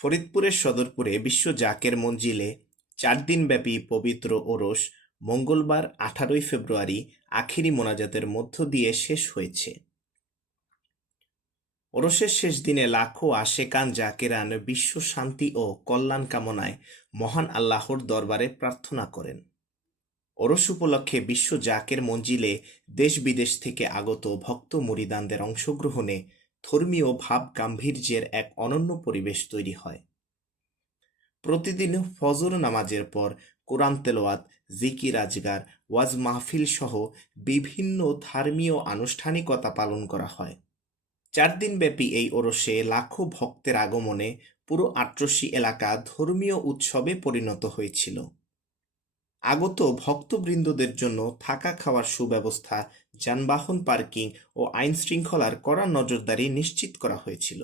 ফরিদপুরের সদরপুরে বিশ্ব জাকের মঞ্জিলে ৪ দিনব্যাপী পবিত্র ওরস মঙ্গলবার ১৮ ফেব্রুয়ারি আখিরি মোনাজাতের মধ্য দিয়ে শেষ হয়েছে। ওরসের শেষ দিনে লাখো আশেকান জাকেরান বিশ্ব শান্তি ও কল্যাণ কামনায় মহান আল্লাহর দরবারে প্রার্থনা করেন। ওরস উপলক্ষে বিশ্ব জাকের মঞ্জিলে দেশ বিদেশ থেকে আগত ভক্ত মুরিদানদের অংশগ্রহণে ধর্মীয় ভাব গাম্ভীর্যের এক অনন্য পরিবেশ তৈরি হয়। প্রতিদিন ফজর নামাজের পর কোরআন তেলাওয়াত, জিকির আজগার, ওয়াজ মাহফিল সহ বিভিন্ন ধর্মীয় আনুষ্ঠানিকতা পালন করা হয়। ৪ দিনব্যাপী এই ওরসে লাখো ভক্তের আগমনে পুরো আট্রসি এলাকা ধর্মীয় উৎসবে পরিণত হয়েছিল। আগত ভক্তবৃন্দদের জন্য থাকা খাওয়ার সুব্যবস্থা, যানবাহন পার্কিং ও আইন শৃঙ্খলার কড়া নজরদারি নিশ্চিত করা হয়েছিল।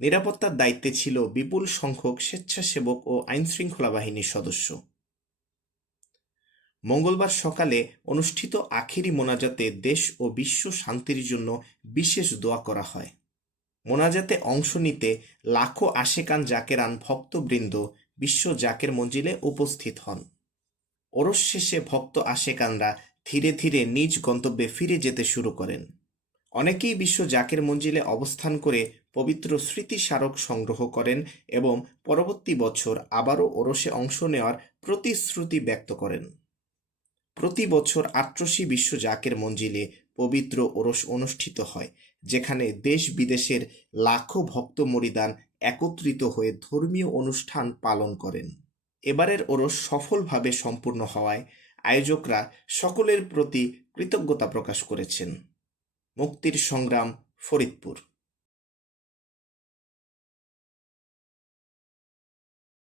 নিরাপত্তার দায়িত্বে ছিল বিপুল সংখ্যক স্বেচ্ছাসেবক ও আইনশৃঙ্খলা বাহিনীর সদস্য। মঙ্গলবার সকালে অনুষ্ঠিত আখিরি মোনাজাতে দেশ ও বিশ্ব শান্তির জন্য বিশেষ দোয়া করা হয়। মোনাজাতে অংশ নিতে লাখো আশেকান জাকেরান ভক্তবৃন্দ বিশ্ব জাকের মঞ্জিলে উপস্থিত হন। ওরস শেষে ভক্ত আশেকানরা ধীরে ধীরে নিজ গন্তব্যে ফিরে যেতে শুরু করেন। অনেকেই বিশ্ব জাকের মঞ্জিলে অবস্থান করে পবিত্র স্মৃতি স্মারক সংগ্রহ করেন এবং পরবর্তী বছর আবারও ওরসে অংশ নেওয়ার প্রতিশ্রুতি ব্যক্ত করেন। প্রতি বছর আট্রসি বিশ্ব জাকের মঞ্জিলে পবিত্র ওরস অনুষ্ঠিত হয়, যেখানে দেশ বিদেশের লাখো ভক্ত মুরিদান একত্রিত হয়ে ধর্মীয় অনুষ্ঠান পালন করেন। এবারের ওরস সফলভাবে সম্পূর্ণ হওয়ায় আয়োজকরা সকলের প্রতি কৃতজ্ঞতা প্রকাশ করেছেন। মুক্তির সংগ্রাম, ফরিদপুর।